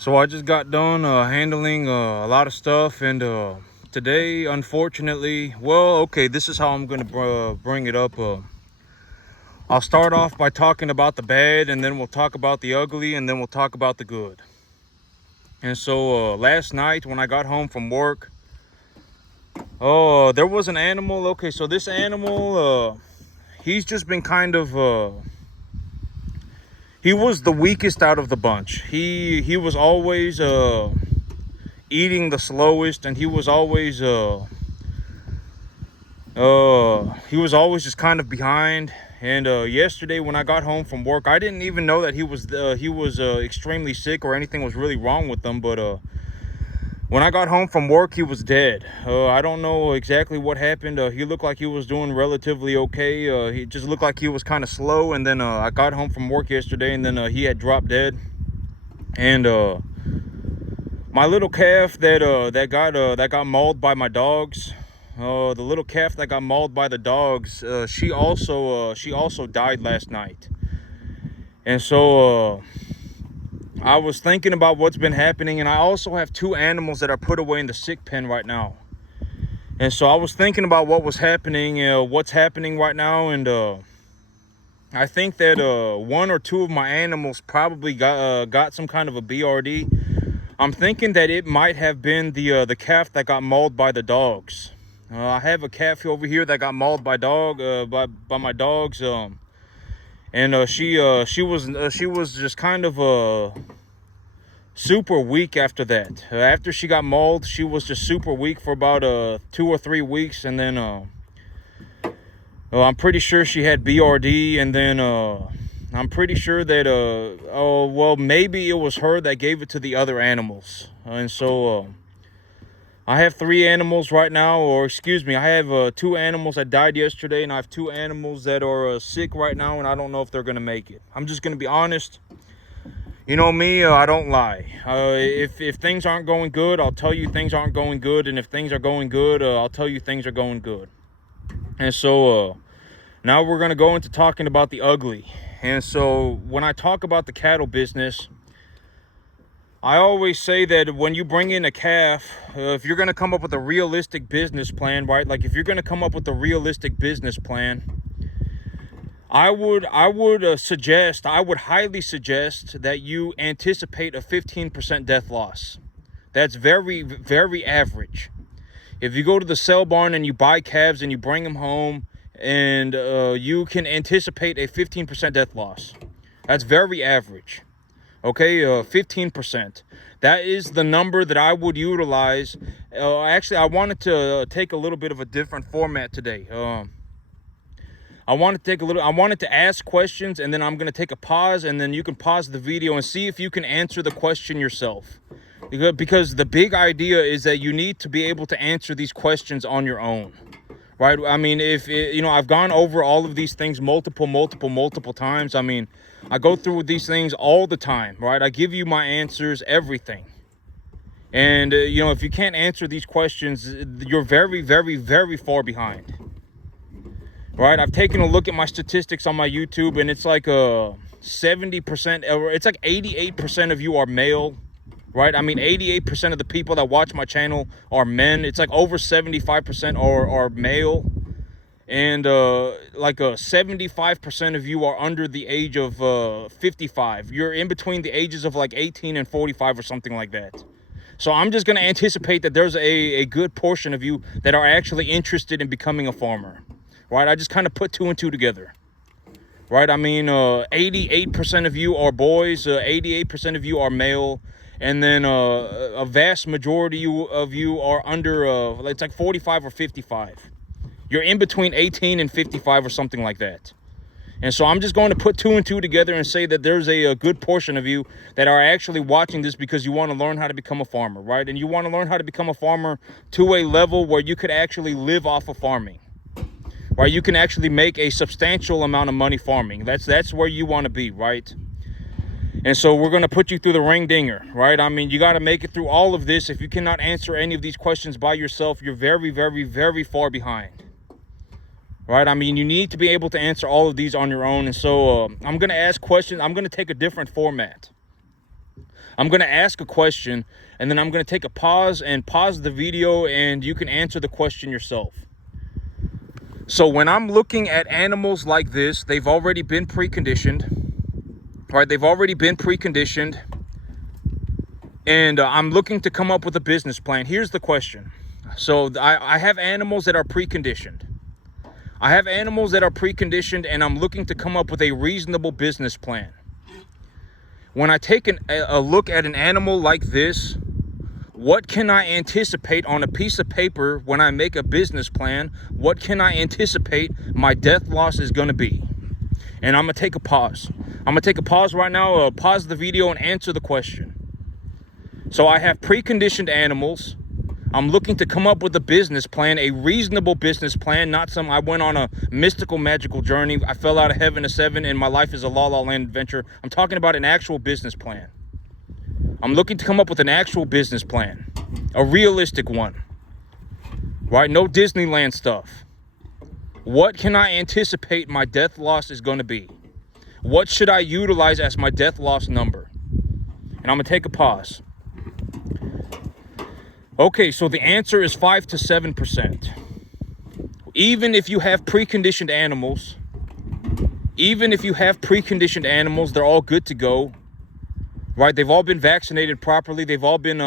So I just got done handling a lot of stuff, and today, unfortunately, well, okay, this is how I'm gonna bring it up. I'll start off by talking about the bad, and then we'll talk about the ugly, and then we'll talk about the good. And so last night when I got home from work, there was an animal. Okay, so this animal, he's just been kind of he was the weakest out of the bunch. He was always eating the slowest, and he was always just kind of behind. And yesterday when I got home from work, I didn't even know that he was extremely sick or anything was really wrong with him. But when I got home from work, he was dead. I don't know exactly what happened. He looked like he was doing relatively okay. He just looked like he was kind of slow. And then I got home from work yesterday, and then he had dropped dead. And my little calf that got mauled by my dogs, the little calf that got mauled by the dogs, she also died last night. And so I was thinking about what's been happening, and I also have two animals that are put away in the sick pen right now. And so I was thinking about what's happening right now, and I think that one or two of my animals probably got some kind of a BRD. I'm thinking that it might have been the calf that got mauled by the dogs. I have a calf over here that got mauled by my dogs, and she was just kind of super weak after that. After she got mauled, she was just super weak for about 2 or 3 weeks, and then I'm pretty sure she had BRD, and then I'm pretty sure that maybe it was her that gave it to the other animals. And so I have 3 animals right now, or excuse me, I have 2 animals that died yesterday, and I have 2 animals that are sick right now, and I don't know if they're gonna make it. I'm just gonna be honest. You know me, I don't lie. If things aren't going good, I'll tell you things aren't going good, and if things are going good, I'll tell you things are going good. And so now we're gonna go into talking about the ugly. And so when I talk about the cattle business, I always say that when you bring in a calf, if you're going to come up with a realistic business plan, right? Like if you're going to come up with a realistic business plan, I would highly suggest that you anticipate a 15% death loss. That's very, very average. If you go to the sale barn and you buy calves and you bring them home, and you can anticipate a 15% death loss. That's very average. Okay, 15%. That is the number that I would utilize. Actually, I wanted to take a little bit of a different format today. I wanted to ask questions, and then I'm going to take a pause, and then you can pause the video and see if you can answer the question yourself. Because the big idea is that you need to be able to answer these questions on your own. Right? I mean, I've gone over all of these things multiple times. I mean, I go through these things all the time, right? I give you my answers, everything. And, if you can't answer these questions, you're very, very, very far behind. Right? I've taken a look at my statistics on my YouTube, and it's like 70%, or it's like 88% of you are male. Right? I mean, 88% of the people that watch my channel are men. It's like over 75% are male. And like 75% of you are under the age of 55. You're in between the ages of like 18 and 45 or something like that. So I'm just going to anticipate that there's a good portion of you that are actually interested in becoming a farmer. Right? I just kind of put 2 and 2 together. Right? I mean, 88% of you are boys. 88% of you are male. And then a vast majority of you are under, it's like 45 or 55. You're in between 18 and 55 or something like that. And so I'm just going to put 2 and 2 together and say that there's a good portion of you that are actually watching this because you want to learn how to become a farmer, right? And you want to learn how to become a farmer to a level where you could actually live off of farming. Right? You can actually make a substantial amount of money farming. That's where you want to be, right? And so we're going to put you through the ring dinger, right? I mean, you got to make it through all of this. If you cannot answer any of these questions by yourself, you're very, very, very far behind. Right? I mean, you need to be able to answer all of these on your own. And so I'm going to ask questions. I'm going to take a different format. I'm going to ask a question, and then I'm going to take a pause and pause the video, and you can answer the question yourself. So when I'm looking at animals like this, they've already been preconditioned, right? They've already been preconditioned, and I'm looking to come up with a business plan. Here's the question. So I have animals that are preconditioned. I have animals that are preconditioned, and I'm looking to come up with a reasonable business plan. When I take a look at an animal like this, what can I anticipate on a piece of paper when I make a business plan? What can I anticipate my death loss is going to be? And I'm going to take a pause. I'm going to take a pause right now, pause the video and answer the question. So I have preconditioned animals. I'm looking to come up with a business plan, a reasonable business plan, not some, I went on a mystical, magical journey. I fell out of heaven to seven, and my life is a La La Land adventure. I'm talking about an actual business plan. I'm looking to come up with an actual business plan, a realistic one, right? No Disneyland stuff. What can I anticipate my death loss is going to be? What should I utilize as my death loss number? And I'm going to take a pause. Okay, so the answer is 5 to 7%. Even if you have preconditioned animals, they're all good to go, right? They've all been vaccinated properly. They've all been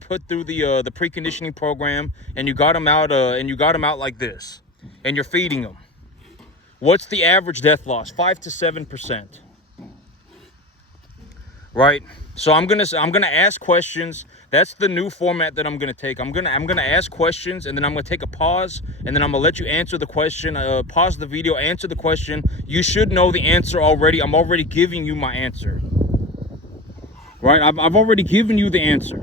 put through the preconditioning program, and you got them out like this, and you're feeding them. What's the average death loss? 5 to 7%. Right? So I'm gonna ask questions. That's the new format that I'm gonna take. I'm gonna ask questions, and then I'm gonna take a pause, and then I'm gonna let you answer the question. Pause the video, answer the question. You should know the answer already. I'm already giving you my answer. Right? I've already given you the answer.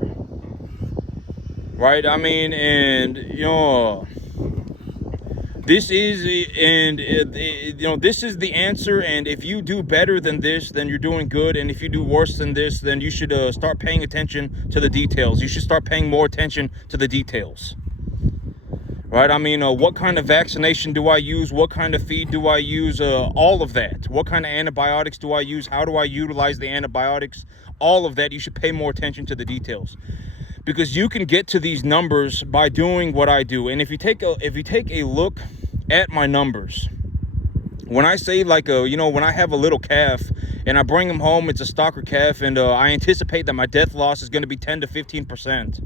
Right? I mean, and this is the answer, and if you do better than this, then you're doing good, and if you do worse than this, then you should start paying attention to the details. You should start paying more attention to the details, right? I mean, what kind of vaccination do I use? What kind of feed do I use? All of that. What kind of antibiotics do I use? How do I utilize the antibiotics? All of that. You should pay more attention to the details, because you can get to these numbers by doing what I do. And if you take a look at my numbers, when I say when I have a little calf and I bring him home, it's a stocker calf, and I anticipate that my death loss is going to be 10 to 15%.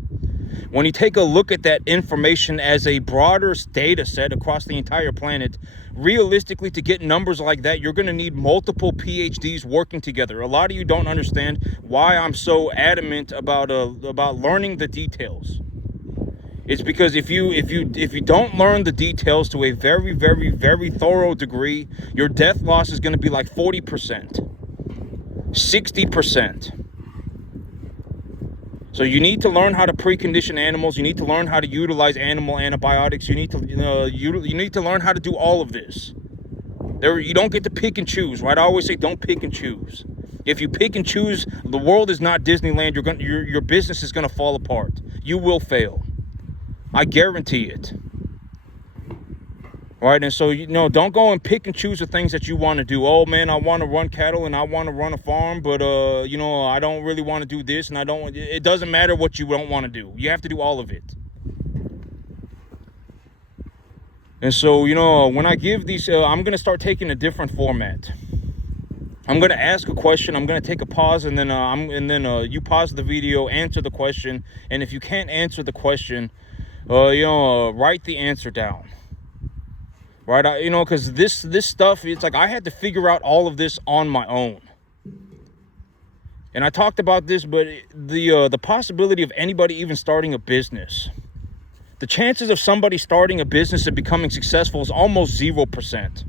When you take a look at that information as a broader data set across the entire planet, realistically, to get numbers like that, you're going to need multiple PhDs working together. A lot of you don't understand why I'm so adamant about learning the details. It's because if you don't learn the details to a very, very, very thorough degree, your death loss is going to be like 40%, 60%. So you need to learn how to precondition animals. You need to learn how to utilize animal antibiotics. You need to you need to learn how to do all of this. You don't get to pick and choose, right? I always say don't pick and choose. If you pick and choose, the world is not Disneyland. Your business is going to fall apart. You will fail. I guarantee it. Right? And so, don't go and pick and choose the things that you want to do. Oh, man, I want to run cattle and I want to run a farm, but, I don't really want to do this, and it doesn't matter what you don't want to do. You have to do all of it. And so, when I give these, I'm going to start taking a different format. I'm going to ask a question. I'm going to take a pause, and then you pause the video, answer the question. And if you can't answer the question, write the answer down. Right? Because this stuff, it's like I had to figure out all of this on my own. And I talked about this, but the possibility of anybody even starting a business, the chances of somebody starting a business and becoming successful is almost 0%.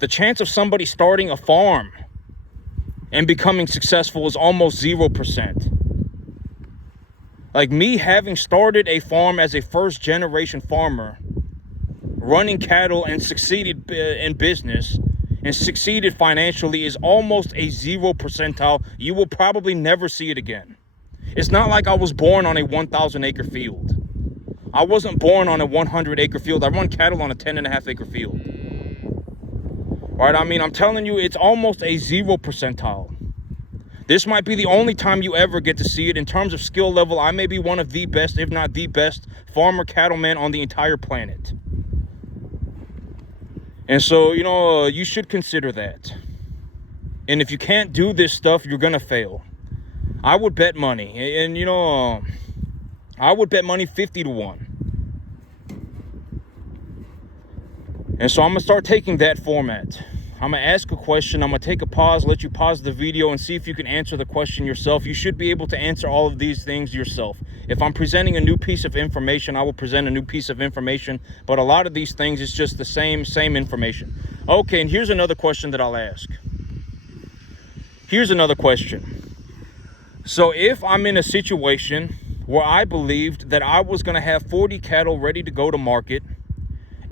The chance of somebody starting a farm and becoming successful is almost 0%. Like me having started a farm as a first generation farmer, running cattle, and succeeded in business and succeeded financially is almost a 0 percentile. You will probably never see it again. It's not like I was born on a 1,000 acre field. I wasn't born on a 100 acre field. I run cattle on a 10.5 acre field. Right? I mean, I'm telling you, it's almost a 0 percentile. This might be the only time you ever get to see it. In terms of skill level, I may be one of the best, if not the best, farmer cattleman on the entire planet. And so, you should consider that. And if you can't do this stuff, you're going to fail. I would bet money. And, I would bet money 50 to 1. And so I'm going to start taking that format. I'm going to ask a question. I'm going to take a pause, let you pause the video and see if you can answer the question yourself. You should be able to answer all of these things yourself. If I'm presenting a new piece of information, I will present a new piece of information. But a lot of these things, it's just the same information. Okay, and here's another question that I'll ask. Here's another question. So if I'm in a situation where I believed that I was going to have 40 cattle ready to go to market,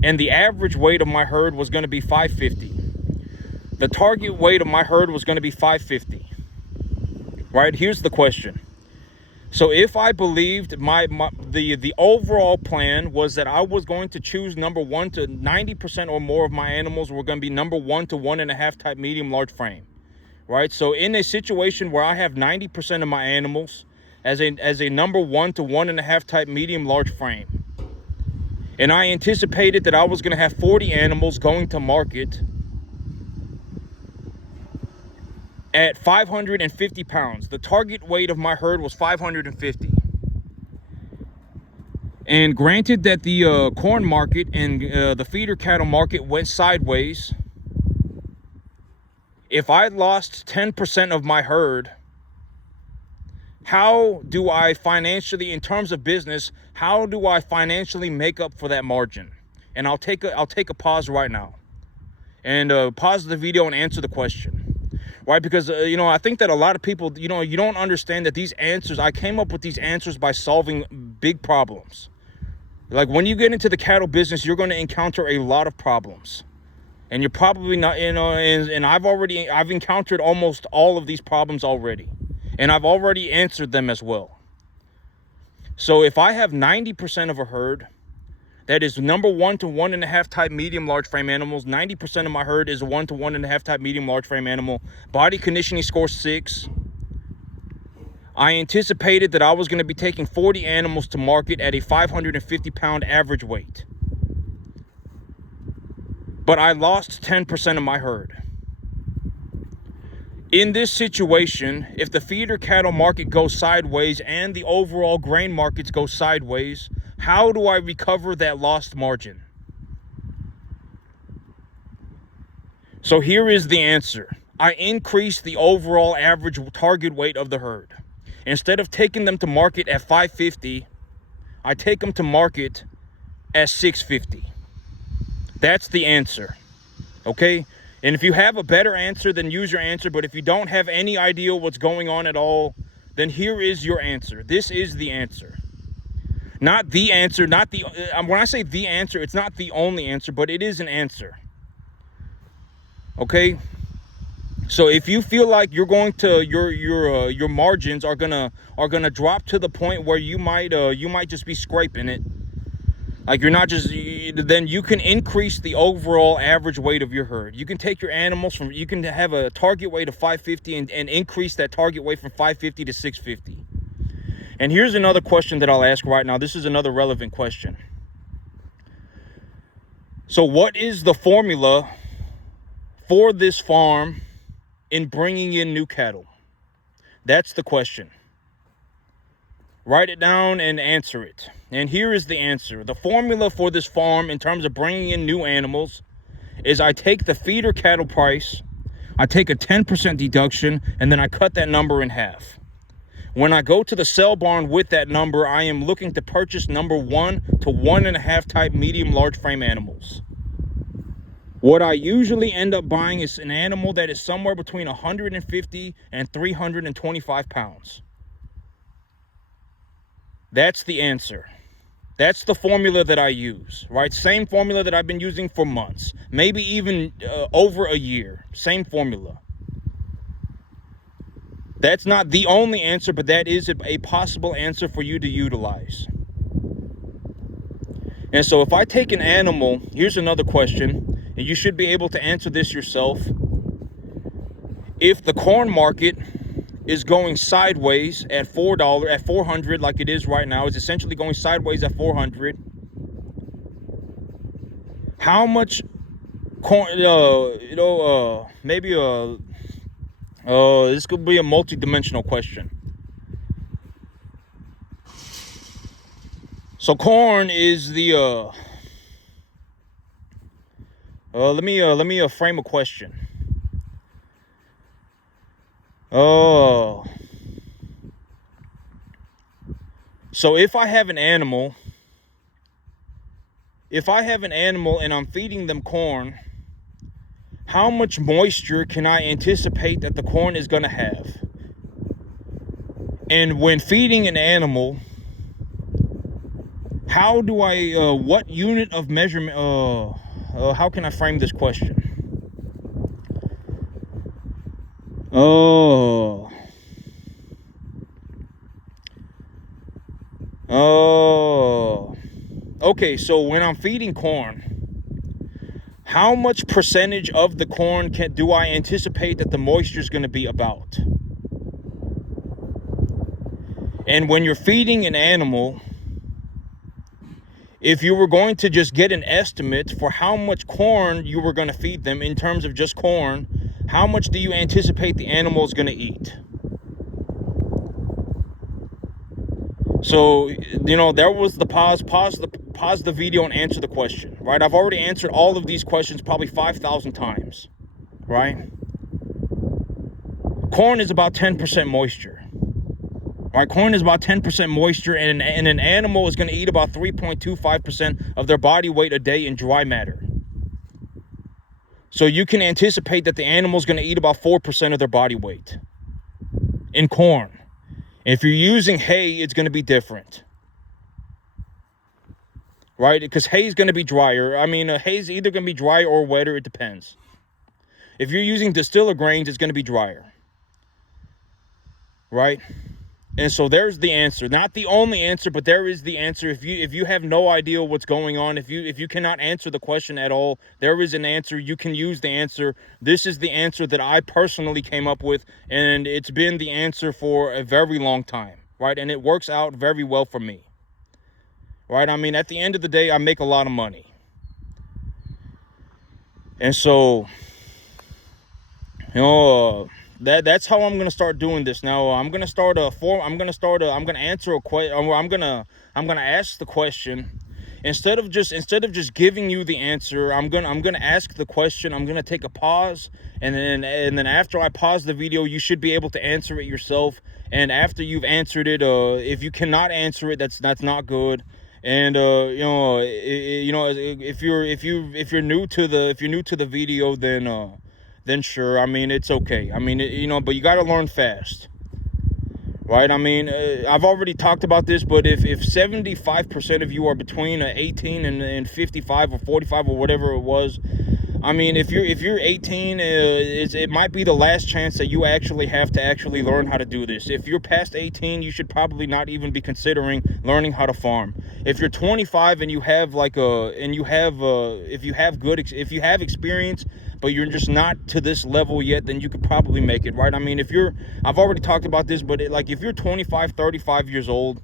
and the average weight of my herd was going to be 550. The target weight of my herd was going to be 550. Right? Here's the question. So if I believed the overall plan was that I was going to choose number 1 to 90% or more of my animals were going to be number 1 to 1.5 type medium large frame. Right? So in a situation where I have 90% of my animals as a number 1 to 1.5 type medium large frame, and I anticipated that I was going to have 40 animals going to market at 550 pounds. The target weight of my herd was 550. And granted that the corn market and the feeder cattle market went sideways, if I lost 10% of my herd, how do I financially, in terms of business, how do I financially make up for that margin? And I'll take a pause right now and pause the video and answer the question, right? Because, I think that a lot of people, you don't understand that these answers, I came up with these answers by solving big problems. Like when you get into the cattle business, you're going to encounter a lot of problems. And you're probably not, and I've encountered almost all of these problems already. And I've already answered them as well. So if I have 90% of a herd that is number 1 to 1.5 type medium large frame animals, 90% of my herd is a 1 to 1.5 type medium large frame animal, body conditioning score 6. I anticipated that I was going to be taking 40 animals to market at a 550 pound average weight. But I lost 10% of my herd. In this situation, if the feeder cattle market goes sideways and the overall grain markets go sideways, how do I recover that lost margin? So here is the answer. I increase the overall average target weight of the herd. Instead of taking them to market at 550, I take them to market at 650. That's the answer. Okay? And if you have a better answer, then use your answer. But if you don't have any idea what's going on at all, then here is your answer. This is the answer. Not the answer, not the... when I say the answer, it's not the only answer, but it is an answer. Okay? So if you feel like you're going to... your margins are gonna drop to the point where you might just be scraping it. Like you're not just, then you can increase the overall average weight of your herd. You can take your animals you can have a target weight of 550 and increase that target weight from 550 to 650. And here's another question that I'll ask right now. This is another relevant question. So what is the formula for this farm in bringing in new cattle? That's the question. Write it down and answer it. And here is the answer. The formula for this farm in terms of bringing in new animals is I take the feeder cattle price, I take a 10% deduction, and then I cut that number in half. When I go to the sell barn with that number, I am looking to purchase number 1 to 1.5 type medium large frame animals. What I usually end up buying is an animal that is somewhere between 150 and 325 pounds. That's the answer. That's the formula that I use, right? Same formula that I've been using for months, maybe even over a year. Same formula. That's not the only answer, but that is a possible answer for you to utilize. And so if I take an animal, here's another question, and you should be able to answer this yourself. If the corn market is going sideways at $4, at 400, like it is right now. It's essentially going sideways at 400. How much corn, maybe this could be a multi-dimensional question. So corn is the let me frame a question. So if I have an animal and I'm feeding them corn, how much moisture can I anticipate that the corn is going to have? And when feeding an animal, how do I, what unit of measurement, how can I frame this question? Okay, so when I'm feeding corn, how much percentage of the corn do I anticipate that the moisture is going to be about? And when you're feeding an animal, if you were going to just get an estimate for how much corn you were going to feed them in terms of just corn, how much do you anticipate the animal is going to eat? So, there was the pause the video and answer the question, right? I've already answered all of these questions probably 5,000 times, right? Corn is about 10% moisture. Right, corn is about 10% moisture, and an animal is going to eat about 3.25% of their body weight a day in dry matter. So you can anticipate that the animal is going to eat about 4% of their body weight in corn. If you're using hay, it's going to be different. Right? Because hay is going to be drier. Hay is either going to be drier or wetter. It depends. If you're using distiller grains, it's going to be drier. Right? And so there's the answer. Not the only answer, but there is the answer. If you have no idea what's going on, if you cannot answer the question at all, there is an answer. You can use the answer. This is the answer that I personally came up with, and it's been the answer for a very long time, right? And it works out very well for me. Right? At the end of the day, I make a lot of money. And so, that's how I'm gonna start doing this now. I'm gonna answer a question, or I'm gonna ask the question. Instead of just giving you the answer, I'm gonna ask the question. I'm gonna take a pause, and then after I pause the video, you should be able to answer it yourself. And after you've answered it, if you cannot answer it, that's not good. And if you're new to the video, then sure, it's okay. But you got to learn fast, right? I've already talked about this, but if 75% of you are between 18 and 55 or 45 or whatever it was, if you're 18, it might be the last chance that you actually have to actually learn how to do this. If you're past 18, you should probably not even be considering learning how to farm. If you're 25 and you have if you have experience, but you're just not to this level yet, then you could probably make it, right? I've already talked about this, but if you're 25, 35 years old,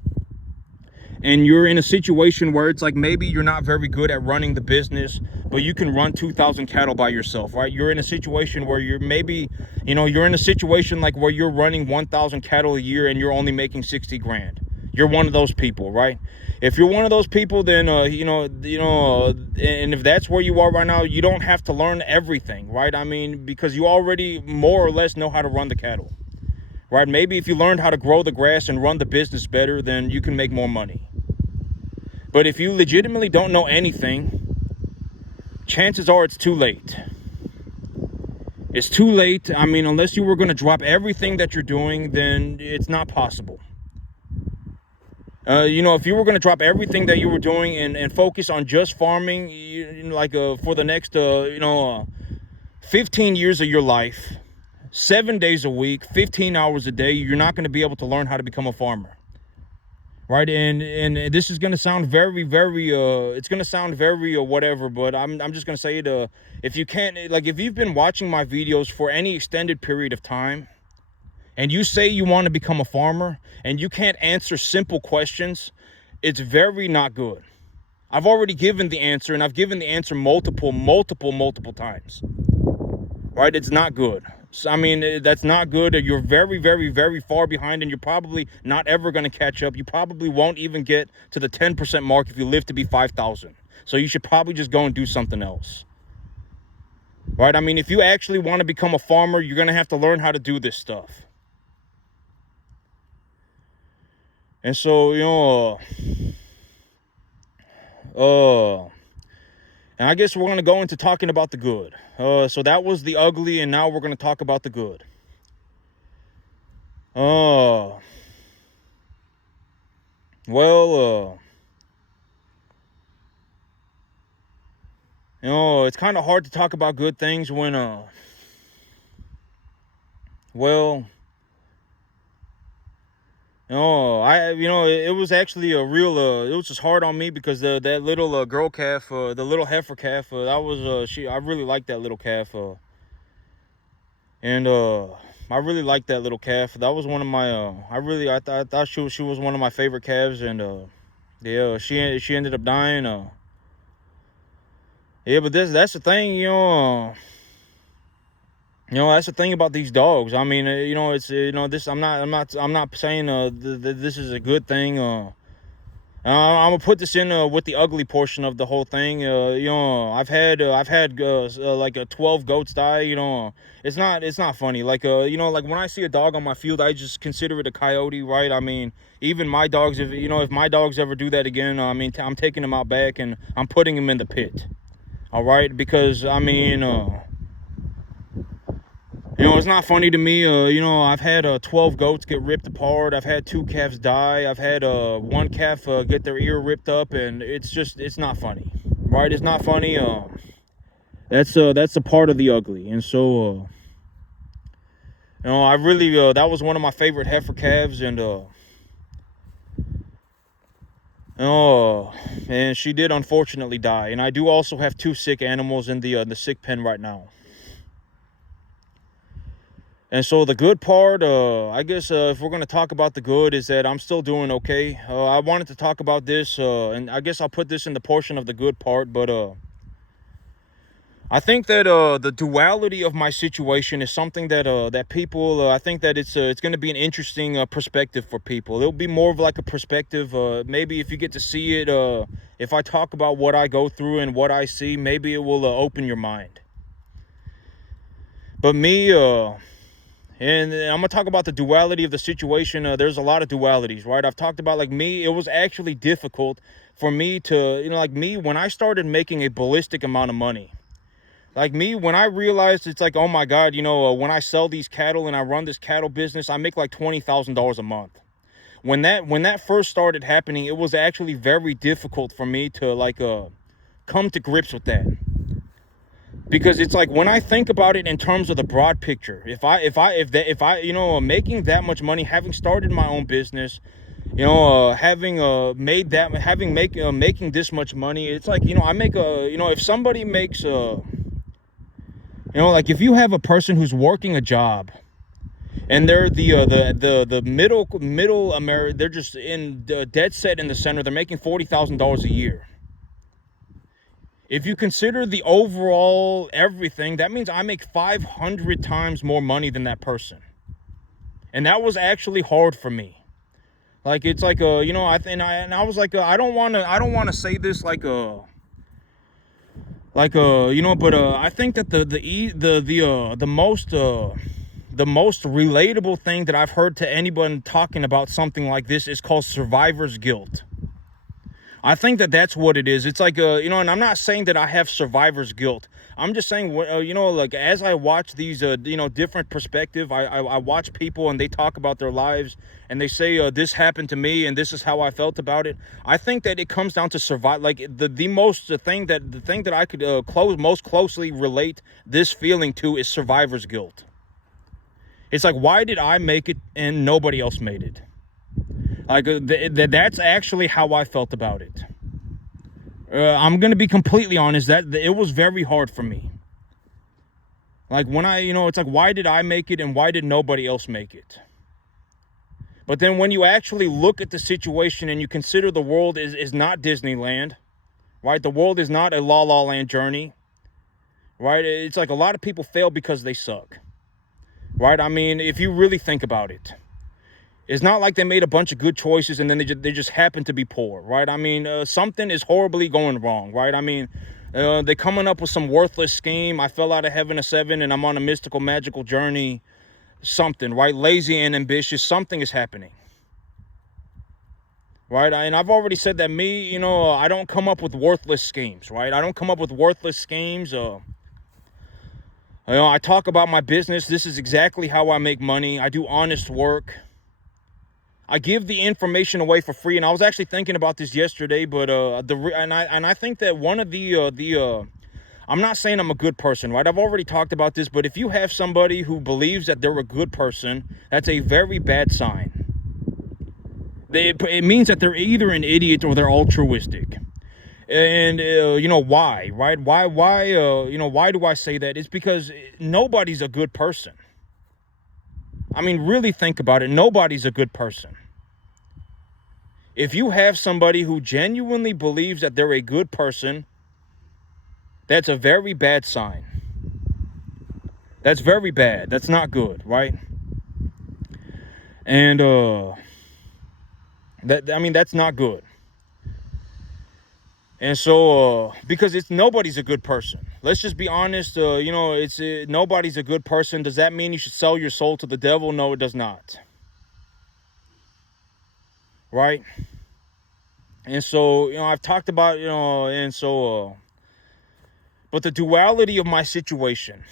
and you're in a situation where it's like maybe you're not very good at running the business, but you can run 2,000 cattle by yourself, right? You're in a situation where you're in a situation like where you're running 1,000 cattle a year and you're only making 60 grand. You're one of those people, right? If you're one of those people, then, and if that's where you are right now, you don't have to learn everything, right? Because you already more or less know how to run the cattle, right? Maybe if you learned how to grow the grass and run the business better, then you can make more money. But if you legitimately don't know anything, chances are it's too late. It's too late. Unless you were going to drop everything that you're doing, then it's not possible. If you were going to drop everything that you were doing and focus on just farming, for the next, 15 years of your life, 7 days a week, 15 hours a day, you're not going to be able to learn how to become a farmer. Right, and this is gonna sound very, very it's gonna sound very whatever, but I'm just gonna say it. If you can't, if you've been watching my videos for any extended period of time, and you say you want to become a farmer and you can't answer simple questions, it's very not good. I've already given the answer, and I've given the answer multiple times. Right? It's not good. So, I mean, that's not good. You're very, very, very far behind, and you're probably not ever going to catch up. You probably won't even get to the 10% mark if you live to be 5,000. So you should probably just go and do something else. Right? I mean, if you actually want to become a farmer, you're going to have to learn how to do this stuff. And so, and I guess we're going to go into talking about the good. So that was the ugly, and now we're going to talk about the good. It's kind of hard to talk about good things when, it was actually a real, it was just hard on me because that little girl calf, the little heifer calf, I really liked that little calf, and I really liked that little calf. That was one of my, I thought she was one of my favorite calves, and yeah, she ended up dying. Yeah, but that's the thing, that's the thing about these dogs. I mean, it's this. I'm not saying this is a good thing. I'm gonna put this in with the ugly portion of the whole thing. I've had like 12 goats die. It's not funny. Like like when I see a dog on my field, I just consider it a coyote, right? I mean, even my dogs, if my dogs ever do that again, I mean, I'm taking them out back and I'm putting them in the pit. All right, because I mean, it's not funny to me. I've had 12 goats get ripped apart. I've had 2 calves die. I've had 1 calf get their ear ripped up, and it's not funny, right? It's not funny. That's a part of the ugly, and so I really that was one of my favorite heifer calves, and and she did unfortunately die. And I do also have 2 sick animals in the sick pen right now. And so the good part, I guess if we're going to talk about the good, is that I'm still doing okay. I wanted to talk about this, and I guess I'll put this in the portion of the good part, but I think that the duality of my situation is something that that people, I think that it's going to be an interesting perspective for people. It'll be more of like a perspective. Maybe if you get to see it, if I talk about what I go through and what I see, maybe it will open your mind. But me, and I'm going to talk about the duality of the situation. There's a lot of dualities, right? I've talked about, like, me, it was actually difficult for me to, like me, when I started making a ballistic amount of money. Like me, when I realized it's like, oh my God, when I sell these cattle and I run this cattle business, I make like $20,000 a month. When that first started happening, it was actually very difficult for me to like come to grips with that. Because it's like, when I think about it in terms of the broad picture, if I making that much money, having started my own business, having making this much money, it's like, I make if somebody makes like if you have a person who's working a job and they're the middle America, they're just in dead set in the center, they're making $40,000 a year. If you consider the overall everything, that means I make 500 times more money than that person. And that was actually hard for me. Like, it's like, I was like, I don't want to say this but I think that the most relatable thing that I've heard to anyone talking about something like this is called survivor's guilt. I think that that's what it is. It's like, and I'm not saying that I have survivor's guilt. I'm just saying, like, as I watch these, different perspective, I watch people and they talk about their lives and they say, this happened to me and this is how I felt about it. I think that it comes down to survive. Like, the thing that I could most closely relate this feeling to is survivor's guilt. It's like, why did I make it and nobody else made it? Like, that's actually how I felt about it. I'm going to be completely honest, that it was very hard for me. Like when it's like, why did I make it and why did nobody else make it? But then when you actually look at the situation and you consider the world is not Disneyland, right? The world is not a La La Land journey, right? It's like a lot of people fail because they suck, right? I mean, if you really think about it, it's not like they made a bunch of good choices and then they just happen to be poor, right? I mean, something is horribly going wrong, right? I mean, they're coming up with some worthless scheme. I fell out of heaven a 7 and I'm on a mystical, magical journey. Something, right? Lazy and ambitious. Something is happening, right? And I've already said that I don't come up with worthless schemes, right? I don't come up with worthless schemes. I talk about my business. This is exactly how I make money. I do honest work. I give the information away for free, and I was actually thinking about this yesterday. But I think that one of I'm not saying I'm a good person, right? I've already talked about this, but if you have somebody who believes that they're a good person, that's a very bad sign. It means that they're either an idiot or they're altruistic. And why, right? Why do I say that? It's because nobody's a good person. I mean, really think about it. Nobody's a good person. If you have somebody who genuinely believes that they're a good person, that's a very bad sign. That's very bad. That's not good, right? And that's not good. And so because nobody's a good person. Let's just be honest. Nobody's a good person. Does that mean you should sell your soul to the devil? No, it does not. Right? And so, I've talked about, but the duality of my situation,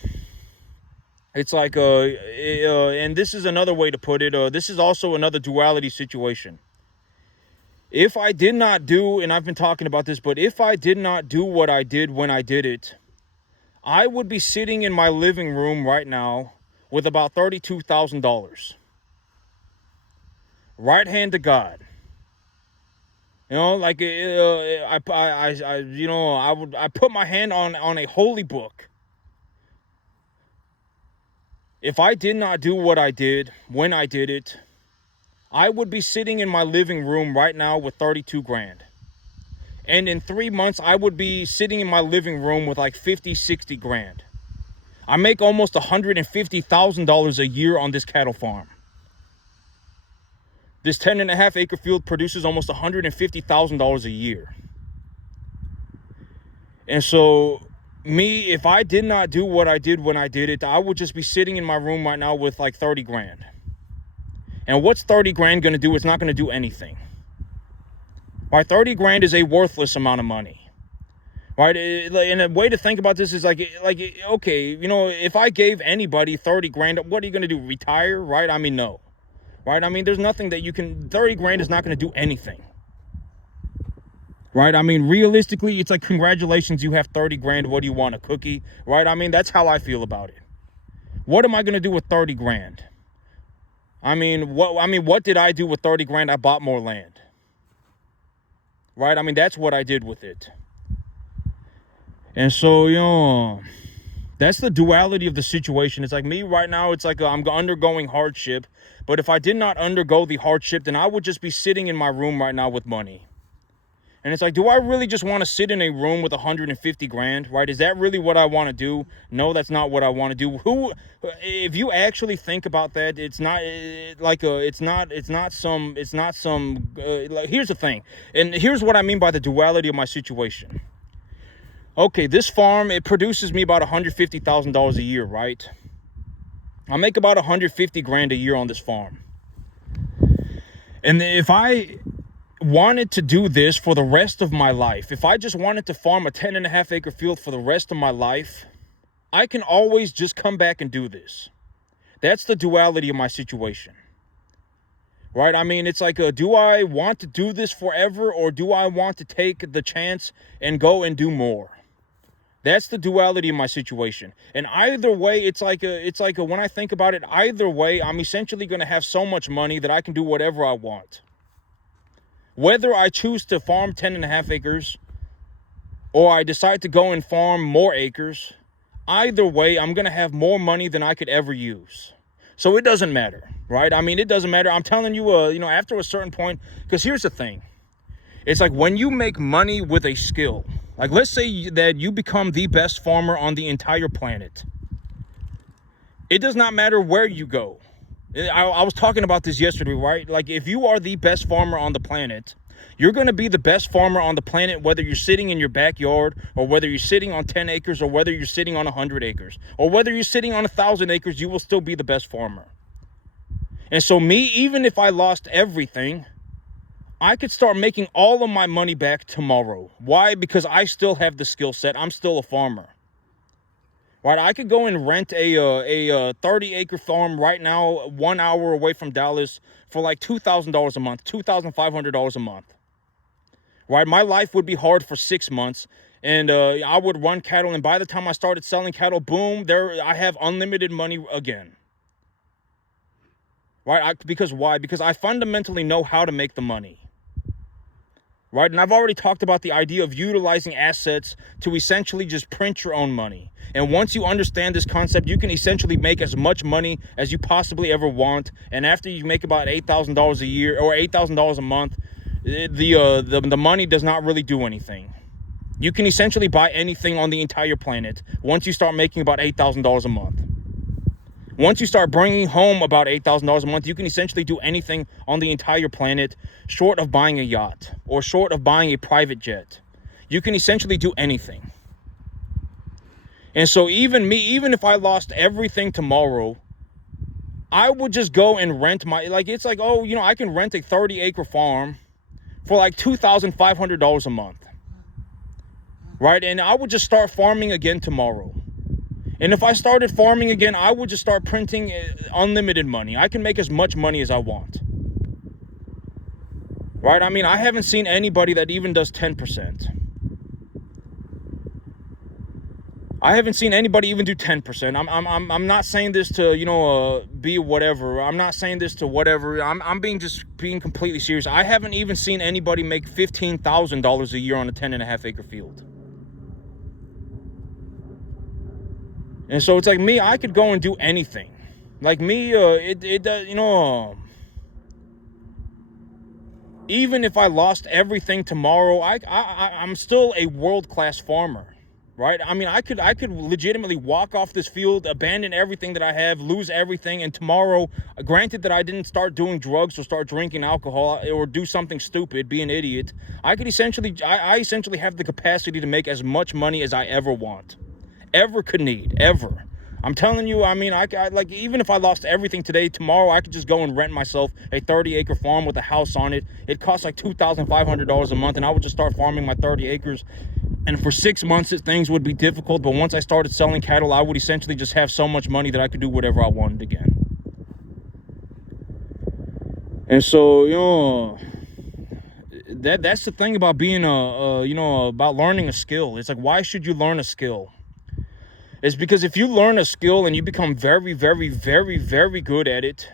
it's like, and this is another way to put it. This is also another duality situation. If I did not do, and I've been talking about this, but if I did not do what I did when I did it, I would be sitting in my living room right now with about $32,000. Right hand to God. I put my hand on a holy book. If I did not do what I did when I did it, I would be sitting in my living room right now with 32 grand. And in 3 months, I would be sitting in my living room with like 50, 60 grand. I make almost $150,000 a year on this cattle farm. This 10.5 acre field produces almost $150,000 a year. And so if I did not do what I did when I did it, I would just be sitting in my room right now with like 30 grand. And what's 30 grand going to do? It's not going to do anything. Right? 30 grand is a worthless amount of money. Right? And a way to think about this is like, okay, if I gave anybody 30 grand, what are you going to do? Retire? Right? I mean, no. Right? I mean, there's nothing that 30 grand is not going to do anything. Right? I mean, realistically, it's like, congratulations, you have 30 grand. What do you want, a cookie? Right? I mean, that's how I feel about it. What am I going to do with 30 grand? What did I do with 30 grand? I bought more land. Right? I mean, that's what I did with it. And so, that's the duality of the situation. It's like me right now, it's like I'm undergoing hardship. But if I did not undergo the hardship, then I would just be sitting in my room right now with money. And it's like, do I really just want to sit in a room with 150 grand, right? Is that really what I want to do? No, that's not what I want to do. If you actually think about that, it's not here's the thing. And here's what I mean by the duality of my situation. Okay, this farm, it produces me about $150,000 a year, right? I make about 150 grand a year on this farm. And if I wanted to do this for the rest of my life, if I just wanted to farm a 10.5 acre field for the rest of my life, I can always just come back and do this. That's the duality of my situation. Right? I mean, it's like, do I want to do this forever, or do I want to take the chance and go and do more? That's the duality of my situation. And either way, it's like when I think about it, either way, I'm essentially going to have so much money that I can do whatever I want. Whether I choose to farm 10.5 acres or I decide to go and farm more acres, either way, I'm going to have more money than I could ever use. So it doesn't matter, right? I mean, it doesn't matter. I'm telling you, after a certain point, because here's the thing. It's like when you make money with a skill, like let's say that you become the best farmer on the entire planet. It does not matter where you go. I was talking about this yesterday, right? Like if you are the best farmer on the planet, you're going to be the best farmer on the planet, whether you're sitting in your backyard or whether you're sitting on 10 acres or whether you're sitting on 100 acres or whether you're sitting on 1,000 acres, you will still be the best farmer. And so me, even if I lost everything, I could start making all of my money back tomorrow. Why? Because I still have the skill set. I'm still a farmer. Right? I could go and rent a 30-acre farm right now, 1 hour away from Dallas, for like $2,000 a month, $2,500 a month. Right? My life would be hard for 6 months, and I would run cattle, and by the time I started selling cattle, boom, I have unlimited money again. Right? Because why? Because I fundamentally know how to make the money. Right? And I've already talked about the idea of utilizing assets to essentially just print your own money. And once you understand this concept, you can essentially make as much money as you possibly ever want. And after you make about $8,000 a year or $8,000 a month, the money does not really do anything. You can essentially buy anything on the entire planet once you start making about $8,000 a month. Once you start bringing home about $8,000 a month, you can essentially do anything on the entire planet short of buying a yacht or short of buying a private jet. You can essentially do anything. And so even if I lost everything tomorrow, I would just go and rent I can rent a 30-acre farm for like $2,500 a month. Right? And I would just start farming again tomorrow. And if I started farming again, I would just start printing unlimited money. I can make as much money as I want. Right? I mean, I haven't seen anybody that even does 10%. I haven't seen anybody even do 10%. I'm not saying this to, be whatever. I'm not saying this to whatever. I'm being completely serious. I haven't even seen anybody make $15,000 a year on a 10.5-acre field. And so it's like me, I could go and do anything. Like me, even if I lost everything tomorrow, I'm still a world-class farmer, right? I mean, I could legitimately walk off this field, abandon everything that I have, lose everything, and tomorrow, granted that I didn't start doing drugs or start drinking alcohol or do something stupid, be an idiot, I essentially have the capacity to make as much money as I ever want. Ever could need, ever. I'm telling you, I mean, even if I lost everything today, tomorrow I could just go and rent myself a 30-acre farm with a house on it. It costs like $2,500 a month, and I would just start farming my 30 acres. And for 6 months, things would be difficult, but once I started selling cattle, I would essentially just have so much money that I could do whatever I wanted again. And so, that's the thing about being about learning a skill. It's like, why should you learn a skill? It's because if you learn a skill and you become very, very, very, very good at it,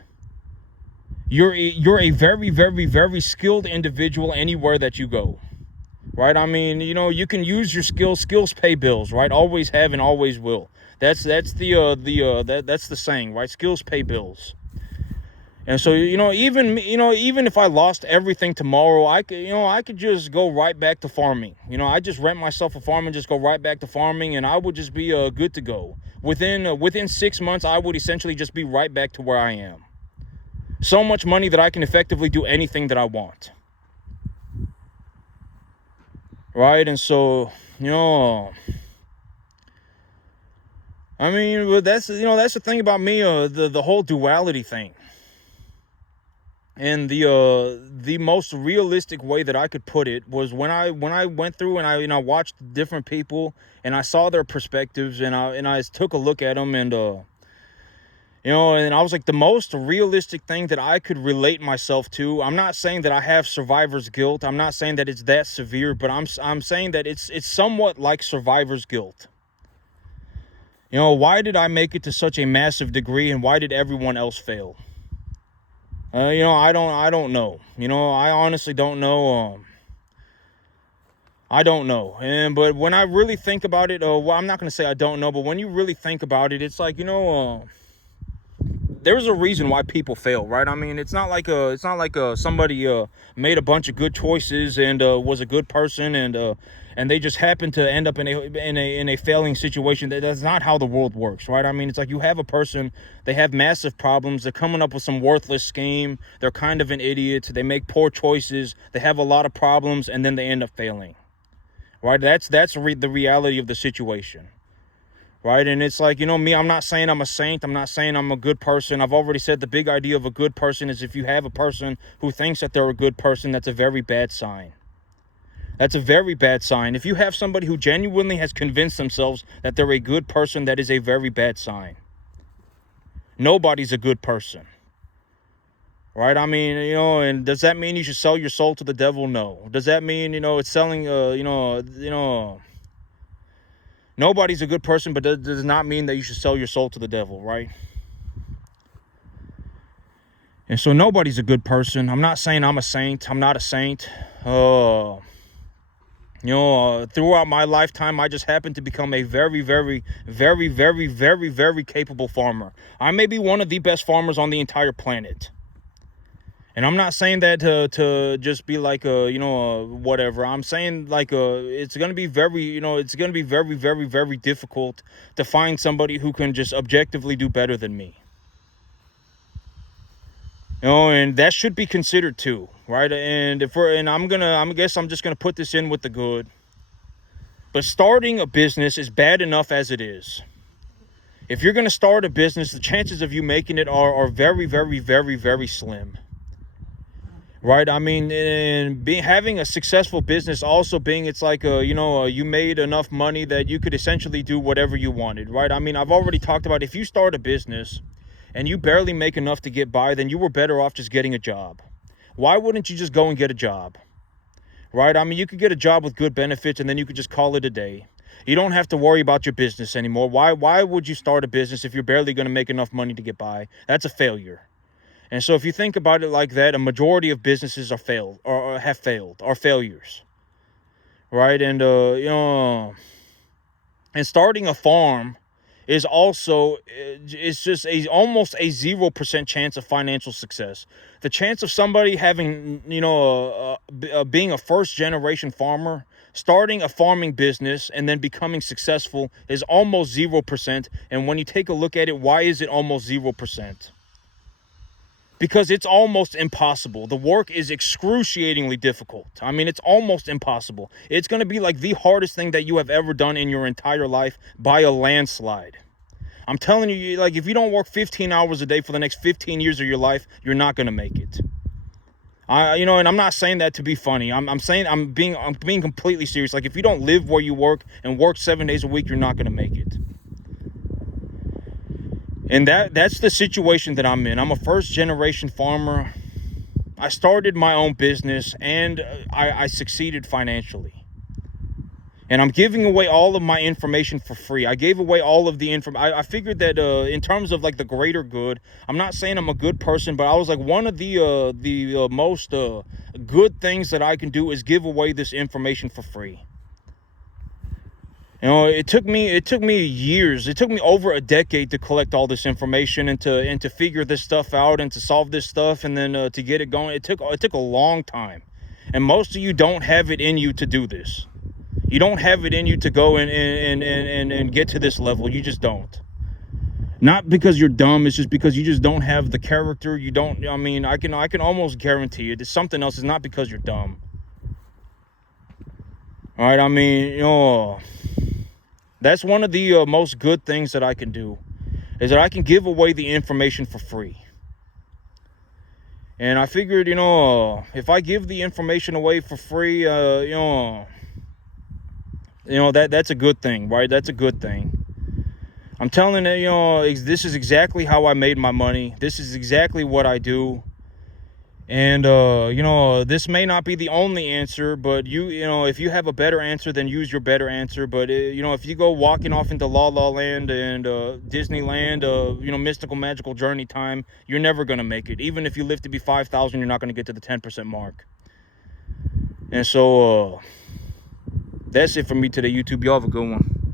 you're a very, very, very skilled individual anywhere that you go, right? I mean, you can use your skills. Skills pay bills, right? Always have and always will. That's the saying, right? Skills pay bills. And so, even if I lost everything tomorrow, I could just go right back to farming. I just rent myself a farm and just go right back to farming, and I would just be good to go. Within 6 months, I would essentially just be right back to where I am. So much money that I can effectively do anything that I want. Right? And so, I mean, that's the thing about me, the whole duality thing. And the most realistic way that I could put it was when I went through and I watched different people and I saw their perspectives and I took a look at them and and I was like, the most realistic thing that I could relate myself to. I'm not saying that I have survivor's guilt. I'm not saying that it's that severe, but I'm saying that it's somewhat like survivor's guilt. Why did I make it to such a massive degree and why did everyone else fail? I don't know. I honestly don't know. I don't know. But when I really think about it, well, I'm not going to say I don't know, but when you really think about it, it's like, there's a reason why people fail, right? I mean, it's not like somebody made a bunch of good choices and was a good person, and they just happen to end up in a failing situation. That's not how the world works, right? I mean, it's like you have a person, they have massive problems, they're coming up with some worthless scheme, they're kind of an idiot, they make poor choices, they have a lot of problems, and then they end up failing, right? That's the reality of the situation. Right. And it's like, me, I'm not saying I'm a saint. I'm not saying I'm a good person. I've already said the big idea of a good person is if you have a person who thinks that they're a good person, that's a very bad sign. That's a very bad sign. If you have somebody who genuinely has convinced themselves that they're a good person, that is a very bad sign. Nobody's a good person. Right. I mean, and does that mean you should sell your soul to the devil? No. Does that mean, it's selling, nobody's a good person, but that does not mean that you should sell your soul to the devil, right? And so nobody's a good person. I'm not saying I'm a saint. I'm not a saint. Throughout my lifetime, I just happened to become a very, very, very, very, very, very capable farmer. I may be one of the best farmers on the entire planet. And I'm not saying that to just be like, whatever. I'm saying like, it's going to be very, it's going to be very, very, very difficult to find somebody who can just objectively do better than me. And that should be considered too, right? And I guess I'm just going to put this in with the good. But starting a business is bad enough as it is. If you're going to start a business, the chances of you making it are very, very, very, very slim. Right. I mean, and having a successful business also being, it's like, you made enough money that you could essentially do whatever you wanted. Right. I mean, I've already talked about if you start a business and you barely make enough to get by, then you were better off just getting a job. Why wouldn't you just go and get a job? Right. I mean, you could get a job with good benefits and then you could just call it a day. You don't have to worry about your business anymore. Why would you start a business if you're barely going to make enough money to get by? That's a failure. And so if you think about it like that, a majority of businesses are failures, right? And, and starting a farm is also, it's just almost a 0% chance of financial success. The chance of somebody having, being a first generation farmer, starting a farming business and then becoming successful is almost 0%. And when you take a look at it, why is it almost 0%? Because it's almost impossible. The work is excruciatingly difficult. I mean, it's almost impossible. It's going to be like the hardest thing that you have ever done in your entire life by a landslide. I'm telling you, like, if you don't work 15 hours a day for the next 15 years of your life, you're not going to make it. And I'm not saying that to be funny. I'm saying I'm being completely serious. Like, if you don't live where you work and work 7 days a week, you're not going to make it. And that's the situation that I'm in. I'm a first generation farmer. I started my own business and I succeeded financially. And I'm giving away all of my information for free. I gave away all of the information. I figured that in terms of like the greater good, I'm not saying I'm a good person, but I was like, one of the most good things that I can do is give away this information for free. It took me years. It took me over a decade to collect all this information and to figure this stuff out and to solve this stuff and then to get it going. It took a long time. And most of you don't have it in you to do this. You don't have it in you to go and get to this level. You just don't. Not because you're dumb, it's just because you just don't have the character. You don't, I mean, I can almost guarantee it. It's something else. It's not because you're dumb. All right, I mean, that's one of the most good things that I can do, is that I can give away the information for free. And I figured, if I give the information away for free, that's a good thing, right? That's a good thing. I'm telling you, this is exactly how I made my money. This is exactly what I do. And, this may not be the only answer, but if you have a better answer, then use your better answer. But, if you go walking off into La La Land and Disneyland, mystical, magical journey time, you're never going to make it. Even if you live to be 5,000, you're not going to get to the 10% mark. And so, That's it for me today, YouTube. Y'all have a good one.